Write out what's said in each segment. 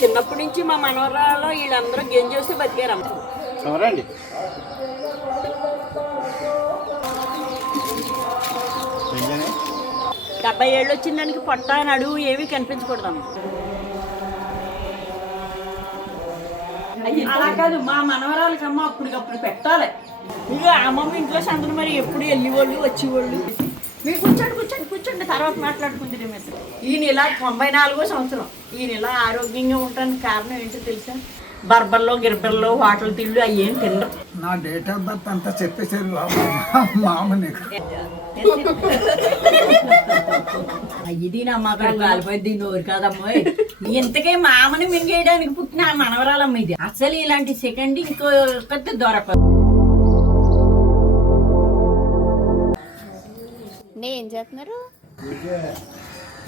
చిన్నప్పటి నుంచి మా మనవరాలు వీళ్ళందరూ గెంజేసి బతికారమ్మ. ఎవరండి? 70 ఏళ్ళు వచ్చిన దానికి పొట్ట నడువు ఏవి కనిపించకూడదమ్మ. అలా కాదు, మా మనవరాలకమ్మ అప్పటికప్పుడు పెట్టాలి. ఇక అమ్మమ్మ ఇంట్లో సందరు మరి ఎప్పుడు వెళ్ళేవాళ్ళు వచ్చేవాళ్ళు. మీరు కూర్చోండి కూర్చోండి కూర్చోండి, తర్వాత మాట్లాడుకుంటుంది మీరు. ఈయన ఇలా 94వ సంవత్సరం. ఈయన ఇలా ఆరోగ్యంగా ఉండడానికి కారణం ఏంటో తెలుసా? బర్బర్లో గిర్బర్లో హోటల్ తిళ్ళు అవి ఏం తినరు. నా డేట్ ఆఫ్ బర్త్ అంతా చెప్పేసారు మామని. ఇది నమ్మకం కాలిపోయింది నోరు కాదమ్మా. ఇంతకే మామని మింగేయడానికి పుట్టిన మనవరాలమ్మ ఇది. అసలు ఇలాంటి సెకండ్ ఇంకో దొరకదు. ఏం చేస్తున్నారు?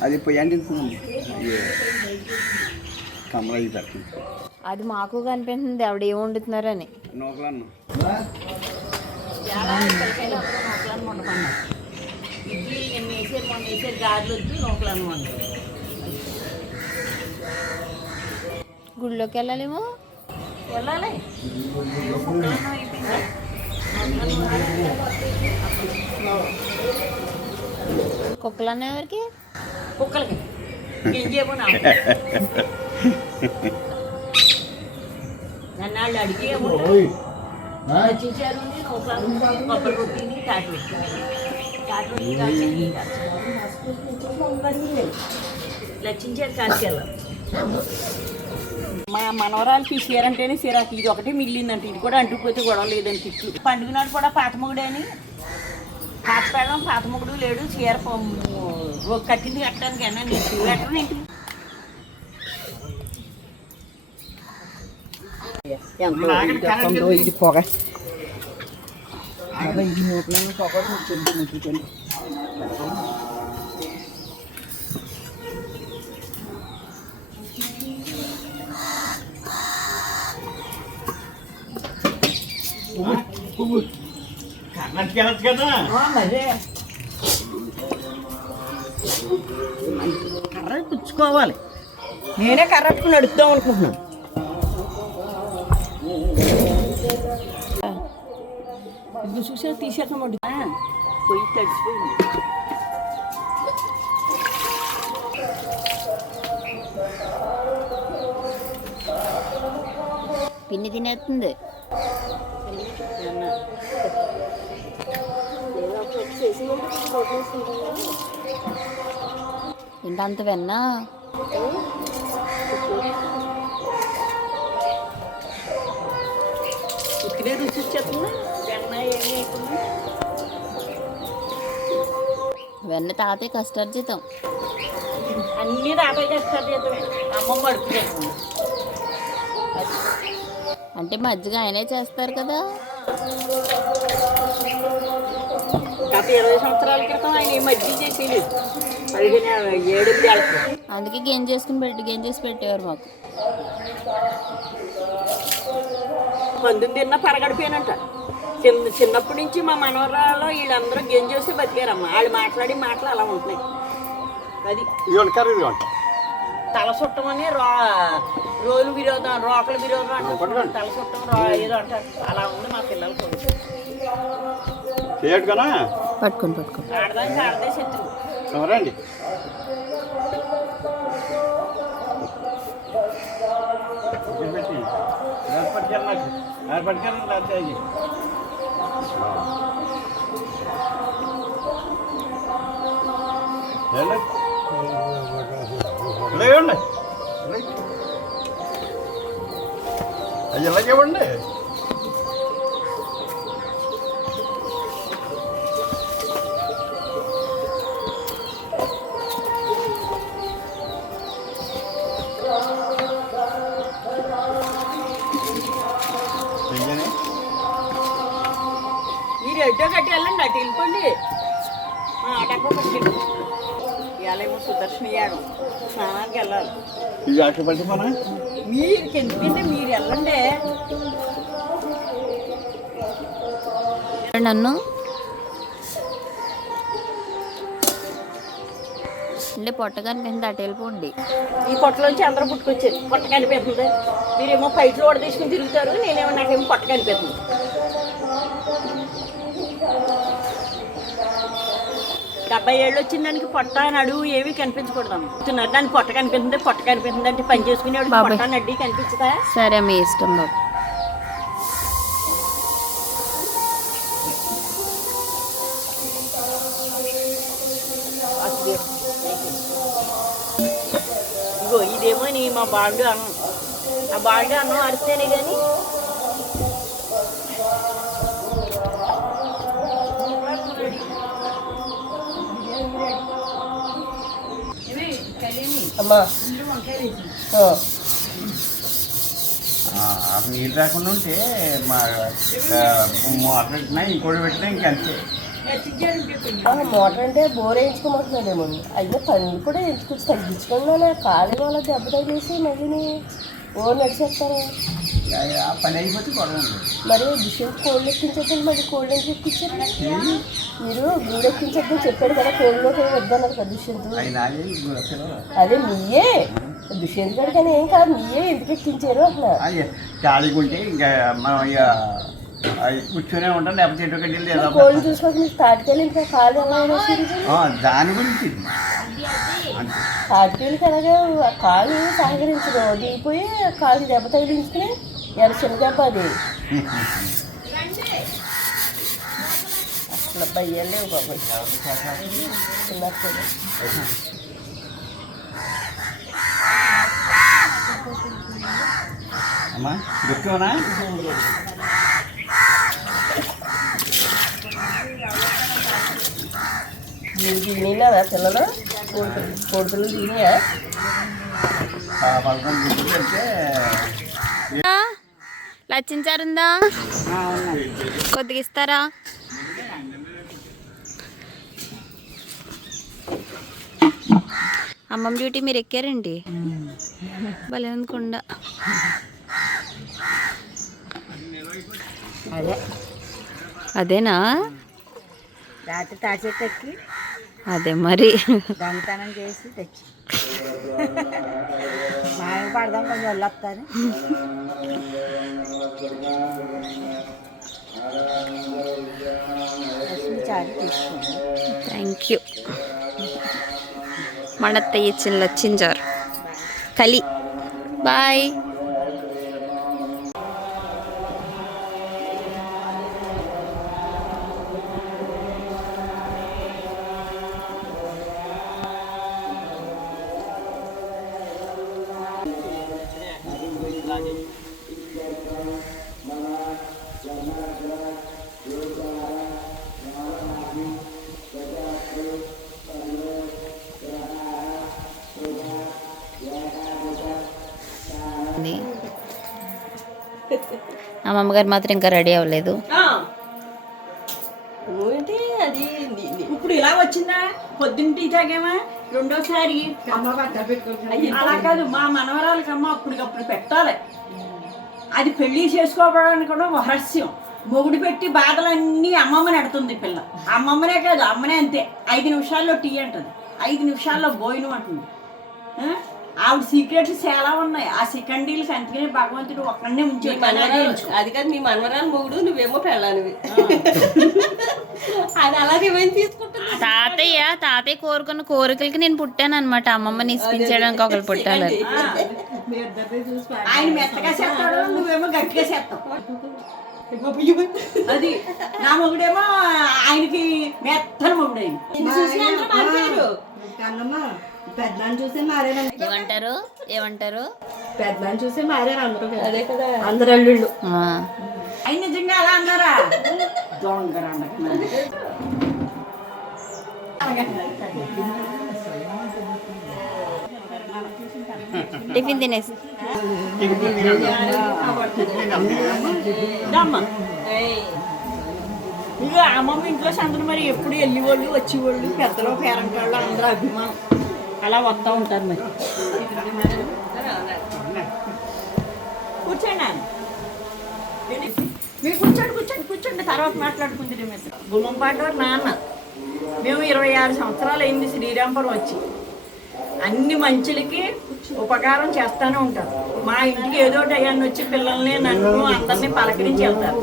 అది పోయండి కమరా పెడుతుంది. అది మాకు కనిపిస్తుంది ఆవిడ ఏం వండుతున్నారని. గుళ్ళోకి వెళ్ళాలేమో. వెళ్ళాలి. కుక్కలు అన్న ఎవరికి? కుక్కలకి నన్నాళ్ళు అడిగి వచ్చేసారు. కొబ్బరి కొట్టింది తాటి లచ్చించారు కాల్చేలా. మా మనవరాలకి చీర అంటేనే చీరాకి. ఇది ఒకటే మిగిలిందంటే ఇది కూడా అంటుకుపోతే గొడవ లేదని తిట్లు. పండుగ నాడు కూడా పాతమొగుడే అని పాత పెళ్ళం పాతమొగుడు లేడు. చీర కట్టింది కట్టడానికి అన్నా నీకు పెట్టడం ఏంటి? ఇది పొగ ఇది నోట్లను పొగ కూర్చొని కదా. కర్ర పుచ్చుకోవాలి. నేనే కర్ర పట్టుకుని అడుగుతాం అనుకుంటున్నాను. ఇది చూసా తీసాక పొయ్యి తడిసిపోయింది. పిన్ని తినేస్తుంది. ఏంటంత వెన్నా? ఇక్కడే రుచి వచ్చేస్తుందా? వెన్న ఏమి వేయకుండా. వెన్న తాతయ్య కష్టార్జితం. అన్నీ తాతయ్య కష్టార్జితమే. అమ్మమ్మ అడుగుతుంది. అంటే మజ్జిగ ఆయనే చేస్తారు కదా. గత 20 సంవత్సరాల క్రితం ఆయన ఈ మజ్జిగ చేసేది. 17 ఏళ్ళకి. అందుకే గేంజేసి పెట్టేవారు మాకు. పందుని తిన్నా పరగడిపోయానంట. చిన్నప్పటి నుంచి మా మనవరాలు వీళ్ళందరూ గెంజేసి బతికారమ్మ. వాళ్ళు మాట్లాడి మాటలు అలా ఉంటున్నాయి. అది తల చుట్టమని రోలు విరోధం, రోకల విరోధం అంటారు. తల చుట్టం ఏదో అంటారు. అలా ఉంది మా పిల్లలకి. పట్టుకోండి ఆడదానికి ఆడదే శత్రువు. ఎవరండి? లేవండి అది ఎలాగేవండి. మీరు ఎడ్డో కట్టి వెళ్ళండి, అటు వెళ్ళిపోండి. అటక్క పట్టుకెళ్ళి ఇవాళేమో సుదర్శన యాగం, స్నానానికి వెళ్ళాలి. ఇది అక్కడ పట్టి మన మీరు ఎందుకంటే మీరు వెళ్ళండి. నన్ను అంటే పొట్ట కనిపిస్తుంది, అటు వెళ్ళిపోండి. ఈ పొట్టలోంచి అందరూ పుట్టుకొచ్చారు. పొట్ట కనిపిస్తుంది. మీరేమో పైట్లు ఓడ తీసుకుని తిరుగుతారు, నేనేమో నాకేమో పొట్ట కనిపిస్తుంది. 70 ఏళ్ళు వచ్చిన దానికి పొట్ట నడువు ఏవి కనిపించకూడదు. దానికి పొట్ట కనిపిస్తుంది అంటే పని చేసుకునేవాడు బాబాయ్. పొట్ట నడ్డి కనిపించదా? సరే మీ ఇష్టం బాబు. ఇగో ఇదేమో నీ మా బాండు అన్నం. ఆ బాండు అన్నం అరిస్తేనే కానీ అమ్మా నీళ్ళు రాకుండా ఉంటే మా మోటార్ పెట్టినా ఇంకోటి పెట్టినా ఇంకంతే. మోటార్ అంటే బోర్ వేయించుకోమంటున్నాడేమో. అయితే పనులు కూడా ఎంచుకొచ్చి తగ్గించుకున్నా ఖాళీ వాళ్ళ దెబ్బ తగిలేసి మళ్ళీ ఓ నడిచేస్తారా? ఆ పని అయిపోతే గొడవ ఉంది. మరి డిషెంట్ కోల్డ్ ఎక్కించద్దని మరి కోల్డ్ ఎంత ఎక్కించారు? మీరు గూడు ఎక్కించద్దని చెప్పాడు కదా, కోల్డ్లోకి వద్దన్నారు కదా డిషెంట్. అదే నీయే డిషెంట్ కాదు కానీ ఏం కాదు, నీయే ఎందుకు ఎక్కించారు అట్లా. ఖాళీగా ఉంటే ఇంకా మనం ఇక కూర్చొనే ఉంటాం, లేకపోతే ఎటు గడ్డలు లేదా కోల్డ్ చూసుకోక మీకు తాటికెళ్ళి ఇంకా కాలు ఎలా వేసేది? దాని గురించి తాటికెళ్ళి అలాగే కాలు సహకరించదు, దిగిపోయి కాలు దెబ్బ తగిలించుకుని ఎంత చిన్న దెబ్బ అది. అసలు భయ్యలేవు బాబాయ్ చిన్నప్పుడు. అమ్మా గుర్తునా తినేదా పిల్లలు? కోడిపిల్లలు తినేయా? గుర్తు పెడితే లచ్చించారుందా? కొద్దిగా ఇస్తారా? అమ్మమ్మ డ్యూటీ మీరు ఎక్కారండి? భలే ఉంది కొండ. అదే అదేనా? రాత్రి తాటి చెట్టు ఎక్కి అదే మరి దొంగతనం చేసి తెచ్చి మాయ పడదాం కొంచెం వెళ్ళొస్తాను. చాటి తీసుకుంది. Thank you. మణత్త ఇచ్చిన లచ్చించారు కలి. బాయ్. అమ్మమ్మ గారు మాత్రం ఇంకా రెడీ అవ్వలేదు. ఏంటి అది ఇప్పుడు ఇలా వచ్చిందా? పొద్దున్న తాగేమా రెండోసారి అలా కాదు, మా మనవరాలకమ్మ అప్పటికప్పుడు పెట్టాలి. అది పెళ్లి చేసుకోవడానికి కూడా ఒక రహస్యం. మొగుడు పెట్టి బాధలన్నీ అమ్మమ్మని ఎడుతుంది పిల్ల. అమ్మమ్మనే కాదు అమ్మనే అంతే. 5 నిమిషాల్లో టీ అంటుంది, 5 నిమిషాల్లో భోజనం అంటుంది. ఆవిడ సీక్రెట్స్ చాలా ఉన్నాయి. ఆ సెకండీలకి అందుకనే భగవంతుడు ఒక్కడనే ఉంచాడు. అది కాదు మీ మనవరాలు మొగుడు, నువ్వేమో పెళ్ళానివి. అది అలాగే తీసుకుంటుంది. తాతయ్య కోరుకున్న కోరికలకి నేను పుట్టాను అనమాట. అమ్మమ్మని ఇప్పించడానికి ఒకరు పుట్టాలని. ఆయన మెత్తగా చేస్తాడు, నువ్వేమో గట్టిగా చేస్తావు. అది నా మొగుడేమో ఆయనకి మెత్తని మొగుడు. పెద్దనాన్ని చూసే మారేనండి. ఏమంటారు? పెద్దనాన్ని చూసే మారారు అందరూ. అదే కదా అందరు అల్లుళ్ళు. ఆయన నిజంగా అలా అన్నారా? దొంగరా టిఫిన్ తినేసి ఇక అమ్మమ్మ ఇంట్లో అందరూ మరి ఎప్పుడు వెళ్ళేవాళ్ళు వచ్చేవాళ్ళు, పెద్దలు పేరంటాళ్ళు అందరూ అభిమానం అలా వస్తూ ఉంటారు. మరి తర్వాత మాట్లాడుకుంటే గుమ్మంపాటి నాన్న మేము 26 సంవత్సరాలు అయింది శ్రీరాంపురం వచ్చి. అన్ని మంచులకి ఉపకారం చేస్తూనే ఉంటారు. మా ఇంటికి ఏదో టయాన్ని వచ్చి పిల్లల్ని నన్ను అందరినీ పలకరించి వెళ్తారు.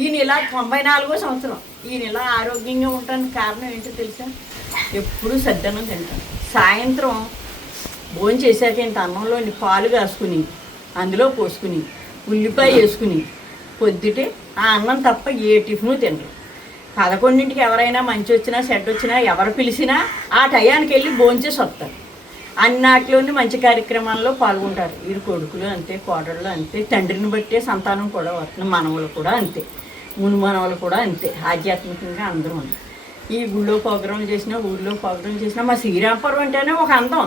ఈయన ఇలా 94వ సంవత్సరం. ఈయన ఇలా ఆరోగ్యంగా ఉండడానికి కారణం ఏంటో తెలుసా? ఎప్పుడు సద్దన్నం తింటాను. సాయంత్రం భోజనం చేశాక ఇంత అన్నంలో పాలు కాసుకుని అందులో పోసుకుని ఉల్లిపాయ వేసుకుని పొద్దుటే ఆ అన్నం తప్ప ఏ టిఫిను తినరు. 11ంటికి ఎవరైనా మంచి వచ్చినా చెడ్డ వచ్చినా ఎవరు పిలిచినా ఆ టయానికి వెళ్ళి భోంచేసి వస్తారు. అన్నాటిలోని మంచి కార్యక్రమాల్లో పాల్గొంటారు. వీరు కొడుకులు అంతే, కోడళ్ళు అంతే, తండ్రిని బట్టే సంతానం కూడా వస్తుంది. మనవలు కూడా అంతే, మును మనవలు కూడా అంతే. ఆధ్యాత్మికంగా అందరూ ఉంది. ఈ గుళ్ళో ప్రోగ్రాం చేసినా ఊళ్ళో ప్రోగ్రాం చేసినా మా శ్రీరాంపురం అంటేనే ఒక అందం.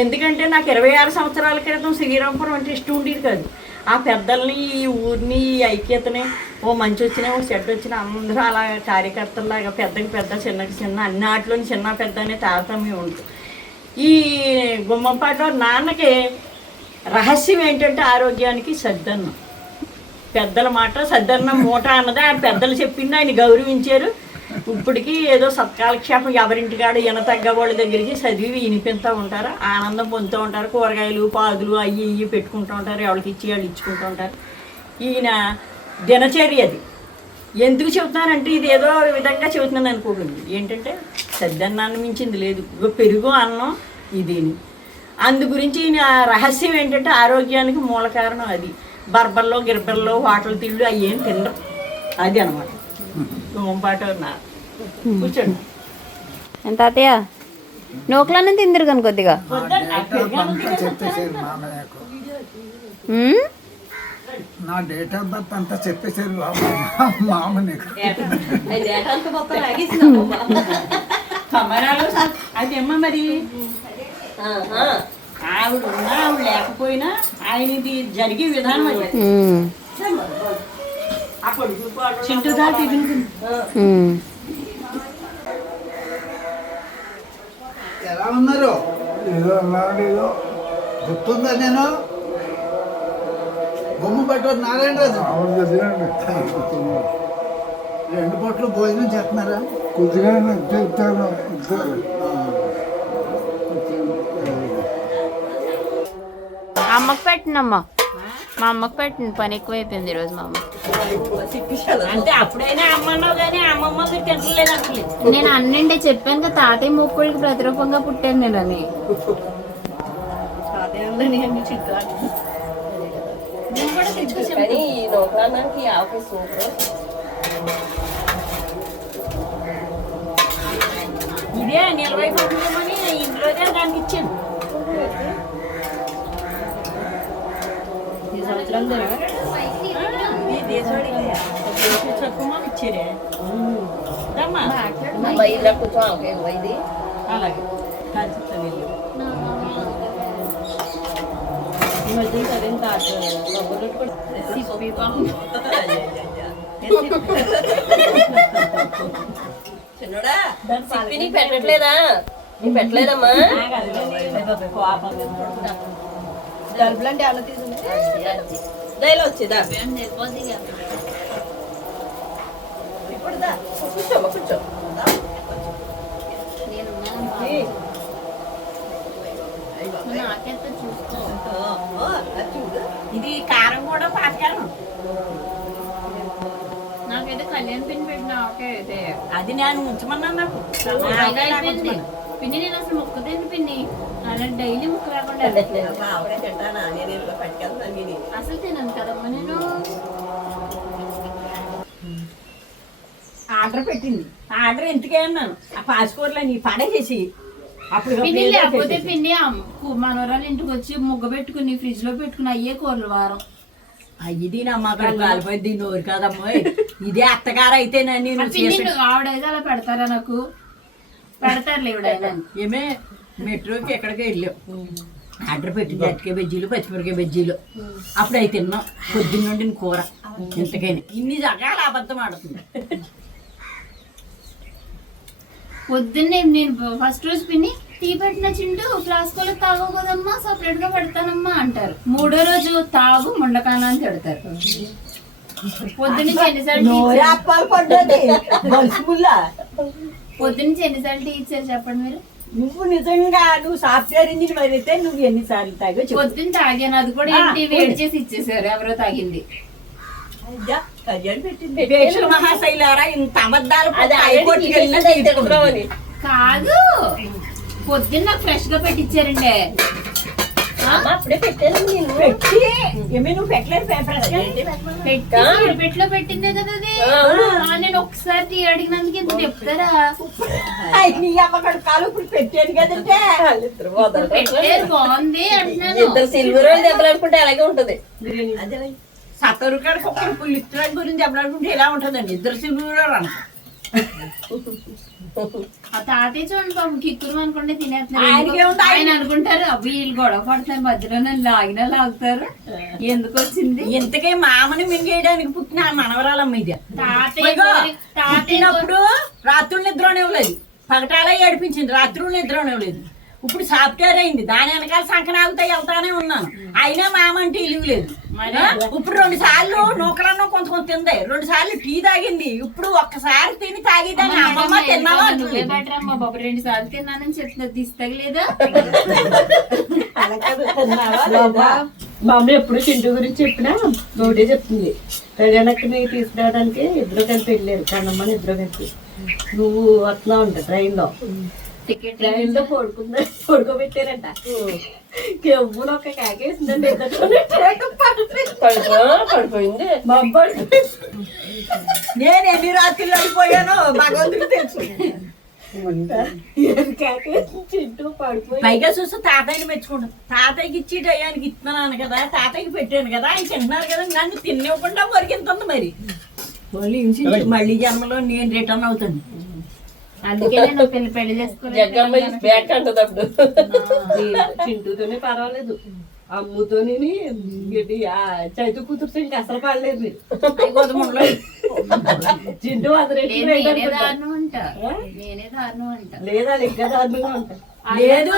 ఎందుకంటే నాకు 26 సంవత్సరాల క్రితం శ్రీరాంపురం అంటే ఇష్టం ఉండేది కాదు. ఆ పెద్దల్ని, ఈ ఊరిని, ఈ ఐక్యతని, ఓ మంచి వచ్చినా ఓ చెడ్డ వచ్చినా అందరూ అలా కార్యకర్తల్లాగా పెద్దకి పెద్ద చిన్నకి చిన్న అన్నిటిలోని చిన్న పెద్ద అనే తారతమ్యం ఉంటుంది. ఈ గుమ్మంపాటి నాన్నకి రహస్యం ఏంటంటే ఆరోగ్యానికి సద్దన్నం. పెద్దల మాట సద్దన్నం మూట అన్నది ఆ పెద్దలు చెప్పింది, ఆయన గౌరవించారు. ఇప్పటికీ ఏదో సత్కాలక్షేపం ఎవరింటికాడ ఈయన తగ్గ వాళ్ళ దగ్గరికి చదివి వినిపిస్తూ ఉంటారు, ఆనందం పొందుతూ ఉంటారు. కూరగాయలు పాదులు అవి ఇవి పెట్టుకుంటూ ఉంటారు, ఎవరికి ఇచ్చి వాళ్ళు ఇచ్చుకుంటూ ఉంటారు. ఈయన దినచర్య అది. ఎందుకు చెబుతున్నానంటే ఇది ఏదో విధంగా చెబుతున్నాను అనుకోకండి. ఏంటంటే సద్దన్నాన్ని మించింది లేదు. పెరుగు అన్నం ఇదేని. అందు గురించి ఈయన రహస్యం ఏంటంటే ఆరోగ్యానికి మూల కారణం అది. బర్బర్లో గిర్బర్లో హోటల్ తిళ్ళు అవి ఏం తినరు. అది అనమాట గుమ్మంపాటి కూర్చోండి. ఎంత అత్తయ్య నోట్లన్నీ తిందరు కానీ కొద్దిగా. చెప్పేసారు మామయ్యకు. నా డేట్ ఆఫ్ బర్త్ అంతా చెప్పేసారు మామ నీకు. అదేమ్మా మరి ఆవిడ ఉన్నా ఆవిడ లేకపోయినా ఆయనది జరిగే విధానం అది. చింటూ దాటి ఎలా ఉన్నారు? ఏదో అన్నాడు, ఏదో గుర్తుందా? నేను గుమ్మంపాటి నారాయణరాజు. 2 పూటలు భోజనం చేస్తున్నారా? కొద్దిగా చెప్తాను. అమ్మకు పెట్టినమ్మా, మా అమ్మకు పెట్టింది. పని ఎక్కువైపోయింది ఈరోజు మా అమ్మ. అంటే అప్పుడైనా అమ్మన్నావు కానీ అమ్మమ్మ తింటలేదు అంటలేదు. నేను అన్నిండే చెప్పాను కదా, తాతయ్య ముక్కుడికి ప్రతిరూపంగా పుట్టాను నేను అని. ఇదే నిలవైపోతుందేమని ఇంట్లోనే దానికి ఇచ్చాను. ఈ సంవత్సరం చక్కుమని ఇచ్చారే. అలాగే ఈ మధ్య సరైన పెట్టట్లేదా? నీ పెట్టలేదమ్మా. డబ్బులంటే అలా తీసుకుంటే వచ్చేదా? ఇప్పుడు కూర్చోమ్మా, కూర్చో. ఇది కారం కూడా పాతకాలం. నాకైతే కళ్యాణ్ పిన్ పెట్టిన ఓకే అయితే అది నేను ఉంచమన్నా నాకు అయిపోయింది పిన్ని. నేను అసలు మొక్కదండి పిన్ని, అలా డైలీ ముక్క రాకుండా అసలు తినను కదమ్మా నేను. ఆర్డర్ పెట్టింది. ఆర్డర్ ఎందుకే అన్నాను, ఆ పాస్పోర్ట్లో నీ పడేసేసి అప్పుడు పిన్ని లేకపోతే పిన్ని మనవరాలు ఇంటికి వచ్చి ముగ్గ పెట్టుకుని ఫ్రిడ్జ్ లో పెట్టుకుని అయ్యే కూరలు వారం. ఇది నమ్మకాలు కాలిపోయింది నోరు కదమ్మా. ఇదే అత్తగారు అయితే ఆవిడైతే అలా పెడతారా? నాకు పెడతారులే ఇవిడైనా. ఏమే మెట్రోకి ఎక్కడికి వెళ్ళాం, ఆర్డర్ పెట్టింది అరటికాయ బజ్జీలు పచ్చిమిరకాయ బజ్జీలు. అప్పుడు అవి తిన్నాం. పొద్దున్న నుండి కూర ఇంతకైనా ఇన్ని రకాల అబద్ధం ఆడుతుంది. పొద్దున్నే నేను ఫస్ట్ రోజు పిన్ని టీ పెట్టిన చింటూ ఫ్లాస్కోలో తాగవు కదమ్మా సపరేట్ గా పెడతానమ్మా అంటారు. 3వ రోజు తాగు ముండకాన అని తిడతారు. పొద్దున్నుంచి ఎన్నిసార్లు టీ ఇచ్చారు చెప్పండి మీరు? నువ్వు నిజంగా నువ్వు సాఫ్ట్వేర్ ఇంజిన్ అయితే నువ్వు ఎన్నిసార్లు తాగో పొద్దున్న తాగాను, అది కూడా ఏంటి వేడి చేసి ఇచ్చేసారు ఎవరో తాగింది. మహాశైలారా ఇంత అబద్ధాలు కాదు, పొద్దున్న నాకు ఫ్రెష్ గా పెట్టించారండి. అప్పుడే పెట్టాను నేను పెట్టి నువ్వు పెట్టలేదు పెట్టిలో పెట్టిందే కదా అది. నేను ఒకసారి టీ అడిగినందుకు ఇంత చెప్తారా? నీ అమ్మకడు కాలు ఇప్పుడు పెట్టాను కదంటే పెట్టారు బాగుంది అంటున్నాను. ఇద్దరు సిల్వర్ దెబ్బలాడుకుంటే అలాగే ఉంటది. సత్తరుకాడు కుక్కలు పుల్లిత్తురాజు గురించి చెప్పాలనుకుంటే ఇలా ఉంటుందండి. ఇద్దరు సిల్వర్ అన్న ఆ తాతయ్య చూడండి బాబు కిక్కురు అనుకుంటే తినేస్తున్నారు. ఆయనకేముంది? ఆయన అనుకుంటారు అవి వీళ్ళు గొడవ పడతారు మధ్యలో నన్ను లాగుతారు. ఎందుకు వచ్చింది? ఇంతకే మామని మింగేయడానికి పుట్టిన మనవరాలమ్మ ఇది. తాతయ్య పుట్టినప్పుడు రాత్రులు నిద్రనివ్వలేదు, పగటాలే ఏడిపించింది, రాత్రులు నిద్రనివ్వలేదు. ఇప్పుడు సాఫ్ట్వేర్ అయింది, దాని వెనకాల సంకనాగుతాయి వెళ్తానే ఉన్నాను. అయినా మామ అంటే ఇల్లు లేదు. ఇప్పుడు 2 సార్లు నూకలన్నా కొంత తింది, 2 సార్లు టీ తాగింది. ఇప్పుడు ఒక్కసారి తిని తాగిదాన్ని అమ్మమ్మ తిన్నావా? బెటర్ అమ్మ బాబు 2 సార్లు తిన్నానని చెప్తున్నా తీస్తగలేదా? మా అమ్మ ఎప్పుడు చింటూ గురించి చెప్పినా ఒకటే చెప్తుంది. ప్రజలకి తీసుకురావడానికి ఇద్దరు కలిపి వెళ్ళారు, కన్నమ్మని ఇద్దరు కలిపి. నువ్వు వస్తున్నావు అంట ట్రైన్లో పడుకోబెట్టారంట. కెవ్వులు ఒక కాకేసిందండి, పడిపోయింది. నేను ఎన్ని రాత్రులు అయిపోయానో భగవంతుడు తెలుసు. పైగా చూస్తే తాతయ్యని మెచ్చుకుంటాను. తాతయ్యకి ఇచ్చి టయానికి ఇస్తున్నాను కదా, తాతయ్యకి పెట్టాను కదా, ఆయన తింటున్నారు కదా, నన్ను తినివ్వకుండా వరికింతుంది. మరి మళ్ళీ జన్మలో నేను రిటర్న్ అవుతాను. అందుకే నేను పెళ్లి చేసుకోలేదు. చింటూతోనే పర్వాలేదు, అమ్ముతోని చైతు కూతురుతో ఇంకా అసలు పడలేదు. చింటూ దారుణం అంట, నేనే దారుణం అంట. లేదా ఇంకా దారుణంగా ఉంటా. లేదు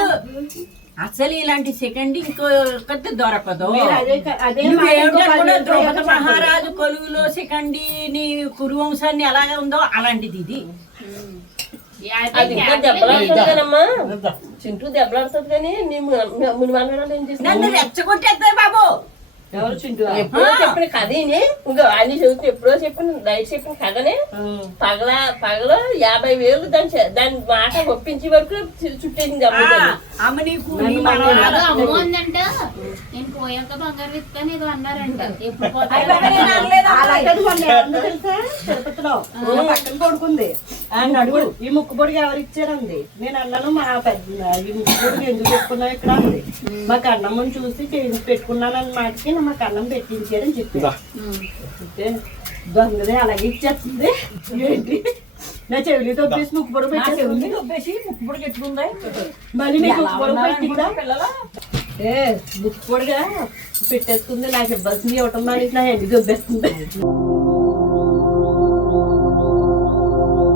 అసలు ఇలాంటి సెకండ్ ఇంకొకటి దొరకదు. ద్రౌపది మహారాజు కొలువులో సెకండ్ నీ కురువంశాన్ని ఎలాగ ఉందో అలాంటిది ఇది. అది ఇంకా దెబ్బలాడుతుంది కానమ్మా, చింటూ దెబ్బలాడుతుంది కానీ నీ ముని మనవరాలు ఏం చేసి నన్ను రెచ్చగొట్టేస్తాయి బాబు. ఎవరు చింటూ? ఎప్పుడో చెప్పిన కథని ఇంకా అన్ని చదువుతూ ఎప్పుడో చెప్పిన నైట్ చెప్పిన కథనే పగల 50,000 దాని మాట ఒప్పించే వరకు చుట్టేసింది. అమ్మ నీకు అమ్మ ఉందంట, నేను పోయాక బంగారు విత్తాను ఏదో అన్నారంట. ఎప్పుడు తిరుపతిలో పక్కన కొడుకుంది అడుగు ఈ ముక్కు పొడికి ఎవరు ఇచ్చారండి. నేను అన్నాను మా పెద్ద ఈ ముక్కు పొడికి ఎందుకు పెట్టుకున్నావు ఇక్కడ అంది. మా కన్నమ్మని చూసి పెట్టుకున్నానని మాటకి మాకు అన్నం పెట్టించారని చెప్పి దొంగదే అలాగే ఇచ్చేస్తుంది. ఏంటి నా చెవిలి తొప్పేసి ముక్కు పొడి పెట్టేసి ముక్కు పొడి పెట్టుకుందా? మళ్ళీ నీకు ముక్కు పొడి పెట్టిందా? ముక్కు పొడిగా పెట్టేసుకుంది. నాకు ఇవ్వాల్సింది ఇవ్వటం మానేసి నా ఎన్ని దొబ్బేస్తుంది.